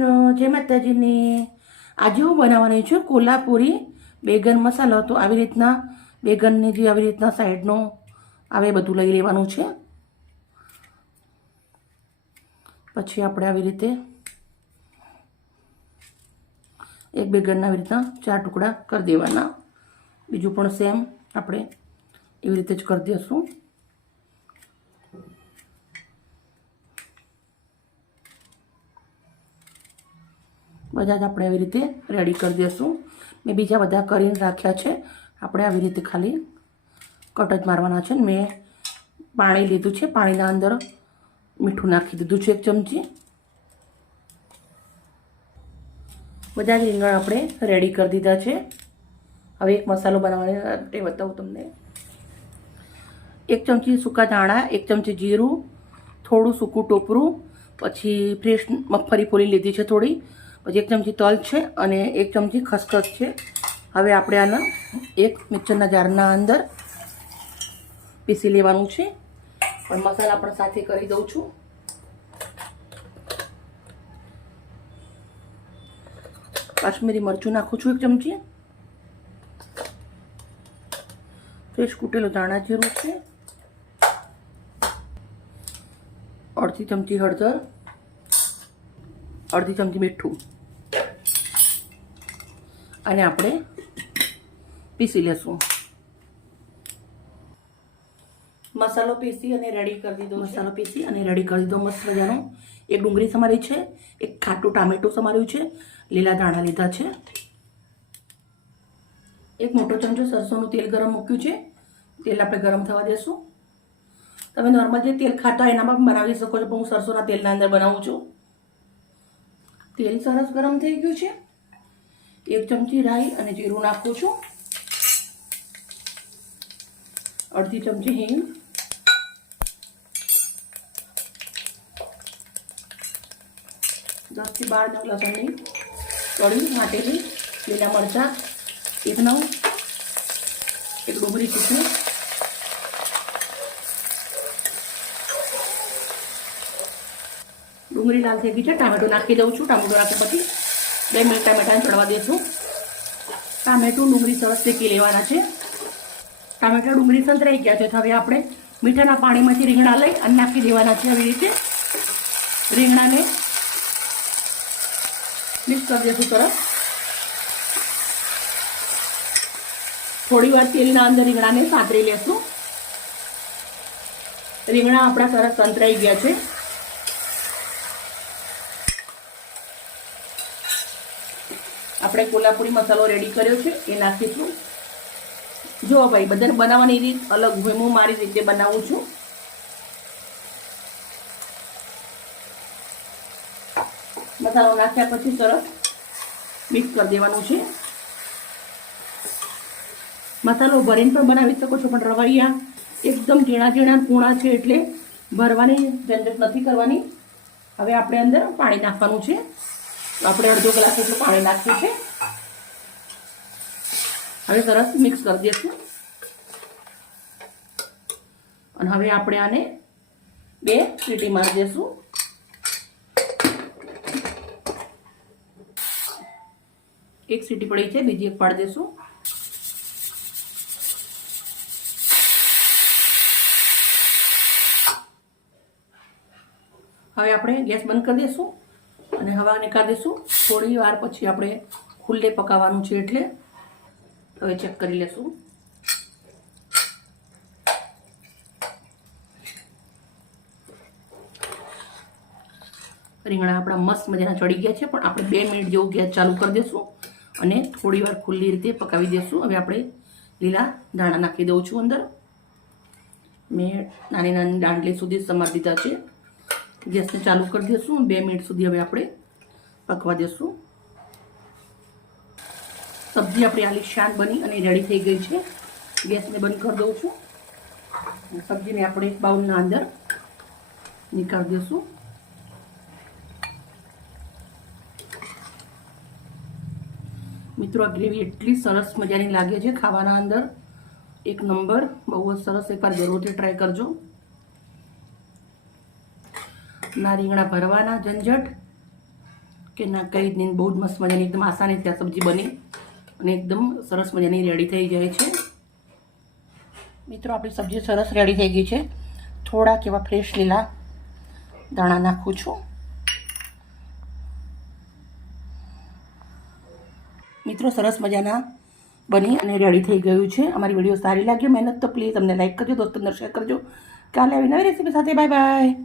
કૃષ્ણ જય માતાજીની આજે હું બનાવવાની છું, કોલ્હાપુરી, બેગન મસાલો તો આવી રીતના, બેગનની જે આવી રીતના સાઈડનો આવે બધું લઈ લેવાનું છે. પછી આપણે આવી રીતે એક બેગનના આવી રીતના ચાર ટુકડા કરી દેવાના. બીજું પણ સેમ આપણે એવી રીતે જ કરી દઈશું બધા જ આપણે આવી રીતે રેડી કરી દઈશું મેં બીજા બધા કરીને રાખ્યા છે. આપણે આવી રીતે ખાલી કટ જ મારવાના છે મેં પાણી લીધું છે. પાણીના અંદર મીઠું નાખી દીધું છે એક ચમચી. બધા જ રીંગણ આપણે રેડી કરી દીધા છે. હવે એક મસાલો બનાવવાની માટે બતાવું તમને. એક ચમચી સૂકા ધાણા, એક ચમચી જીરું, થોડું સૂકું ટોપરું, પછી ફ્રેશ મગફળી ફોલી લીધી છે થોડી. પછી એક ચમચી તલ છે અને એક ચમચી ખસખસ છે. હવે આપણે આના એક મિક્સરના જારના અંદર પીસી લેવાનું છે. પણ મસાલા પણ સાથે કરી દઉં છું. કાશ્મીરી મરચું નાખું છું એક ચમચી. ફ્રેશ કૂટેલું ધાણા જીરું છે. અડધી ચમચી હળદર. અડધી ચમચી મીઠું. અને આપણે પીસી લેશું. મસાલો પીસી અને રેડી કરી દીધો મસાલો પીસી અને રેડી કરી દીધો. મસ્ત મજાનો. એક ડુંગળી સમારી છે એક ખાટું ટામેટું સમાર્યું છે લીલા દાણા લીધા છે. એક મોટો ચમચો સરસોનું તેલ ગરમ મૂક્યું છે. તેલ આપણે ગરમ થવા દેશું. તમે નોર્મલ જે તેલ ખાતા એનામાં બનાવી શકો છો પણ હું સરસોના તેલના અંદર બનાવું છું. તેલ સરસ ગરમ થઈ ગયું છે. એક ચમચી રાઈ અને જીરું નાખું છું. અડધી ચમચી હિંગ. દસથી બાર નંગ લસણની કળી વાટેલી, લીલા મરચાં, એક નવ એક ડુંગળી ચીકણી ડુંગળી લાલ થઈ ગઈ છે. ટામેટું નાખી દઉં છું. ટામેટું નાખ્યા પછી બે મિનિટ ટામેટાને ચડવા દઈશું ટામેટું ડુંગળી સરસ શેકી લેવાના છે. ટામેટા ડુંગળી સંતરાઈ ગયા છે. હવે આપણે મીઠાના પાણીમાંથી રીંગણા લઈ અને નાખી દેવાના છે આવી રીતે. રીંગણાને મિક્સ કરી દઈશું સરસ. થોડી વાર તેલના અંદર રીંગણાને સાતરી લેશું. રીંગણા આપણા સરસ સંતરાઈ ગયા છે. આપણે કોલ્હાપુરી મસાલો રેડી કર્યો છે, એ નાખીશું. જુઓ ભાઈ, બધાને બનાવવાની રીત અલગ હોય, હું મારી રીતે બનાવું છું. મસાલો નાખ્યા પછી સરસ મિક્સ કરી દેવાનું છે. મસાલો ભરીને પણ બનાવી શકો છો, પણ રવૈયા એકદમ ઝીણા ઝીણા કૂણા છે, એટલે ભરવાની ઝંઝટ નથી કરવાની. હવે આપણે અંદર પાણી નાખવાનું છે. આપણે અડધો કલાક જેટલું પાણી નાખ્યું છે. હવે સરસ મિક્સ કરી દઈશું. અને હવે આપણે આને બે સીટી મારી દઈશું. એક સીટી પડી છે, બીજી એક પાડી દઈશું. હવે આપણે ગેસ બંધ કરી દઈશું. અને હવા નીકાળી દઈશું. થોડી વાર પછી આપણે ખુલ્લે પકાવવાનું છે એટલે હવે ચેક કરી લેશું. રીંગણા આપણા મસ્ત મજાના ચડી ગયા છે, પણ આપણે બે મિનિટ જેવું ગેસ ચાલુ કરી દઈશું અને થોડી વાર ખુલ્લી રીતે પકાવી દઈશું. હવે આપણે લીલા દાણા નાખી દઉં છું અંદર. મેં નાની નાની દાંડલી સુધી સમાર દીધા છે. ગેસને ચાલુ કરી દઈશું બે મિનિટ સુધી હવે આપણે પકવા દઈશું સબ્જી આપણી આલી શાન બની અને રેડી થઈ ગઈ છે. ગેસને બંધ કરી દઉં છું. સબ્જીને આપણે એક બાઉલના અંદર નીકાળી દઈશું મિત્રો, આ ગ્રેવી એટલી સરસ મજાની લાગે છે ખાવાના અંદર. એક નંબર, બહુ જ સરસ. એકવાર જરૂરથી ટ્રાય કરજો. ના રીંગણા ભરવાના ઝંઝટ કે ના કંઈ જ બહુ જ મસ્ત મજાની, એકદમ આસાનીથી આ સબ્જી બની અને એકદમ સરસ મજાની રેડી થઈ જાય છે. મિત્રો, આપણી સબ્જી સરસ રેડી થઈ ગઈ છે. થોડાક એવા ફ્રેશ લીલા દાણા નાખું છું. મિત્રો, સરસ મજાના બની અને રેડી થઈ ગયું છે. અમારી વીડિયો સારી લાગી મહેનત તો પ્લીઝ અમને લાઈક કરજો, દોસ્તોને શેર કરજો. કાલે આવી નવી રેસીપી સાથે. Bye bye